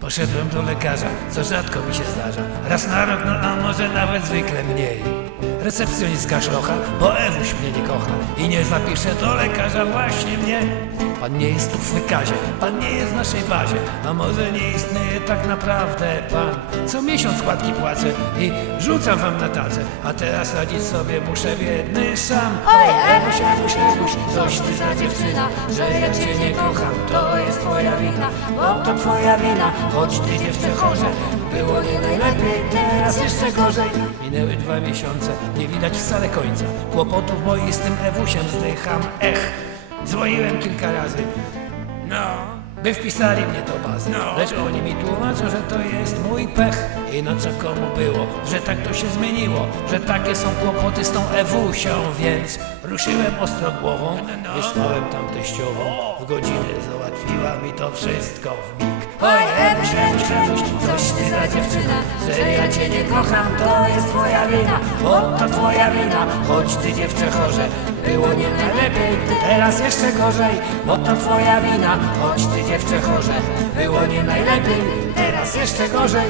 Poszedłem do lekarza, co rzadko mi się zdarza. Raz na rok, no a może nawet zwykle mniej. Recepcjonistka szlocha, bo Ewuś mnie nie kocha i nie zapisze do lekarza właśnie mnie. Pan nie jest tu w wykazie, pan nie jest w naszej bazie, a może nie istnieje tak naprawdę pan. Co miesiąc składki płacę i rzucam wam na tacę, a teraz radzić sobie muszę biedny sam. Oj, Ewuś, Ewuś, że ja cię nie kocham, to jest twoja wina, bo to twoja wina, choć ty dziewczę chorze, było nie najlepiej, teraz jeszcze gorzej. Minęły dwa miesiące, nie widać wcale końca, kłopotów moich z tym Ewusiem zdycham, ech, dzwoniłem kilka razy, no, by wpisali mnie do bazy, lecz oni mi tłumaczą, że to jest mój pech. I no co komu było, że tak to się zmieniło, że takie są kłopoty z tą Ewusią, więc ruszyłem ostro głową, wysłałem tam teściową, w godzinę załatwiła mi to wszystko w mig. Oj, Ewuś, Ewuś, Ewuś, coś ty za dziewczyna, że ja cię nie kocham, to jest twoja wina, bo to twoja wina, choć ty dziewczę chorze, było teraz jeszcze gorzej, bo to twoja wina, choć ty dziewczę chorze, było nie najlepiej, teraz jeszcze gorzej.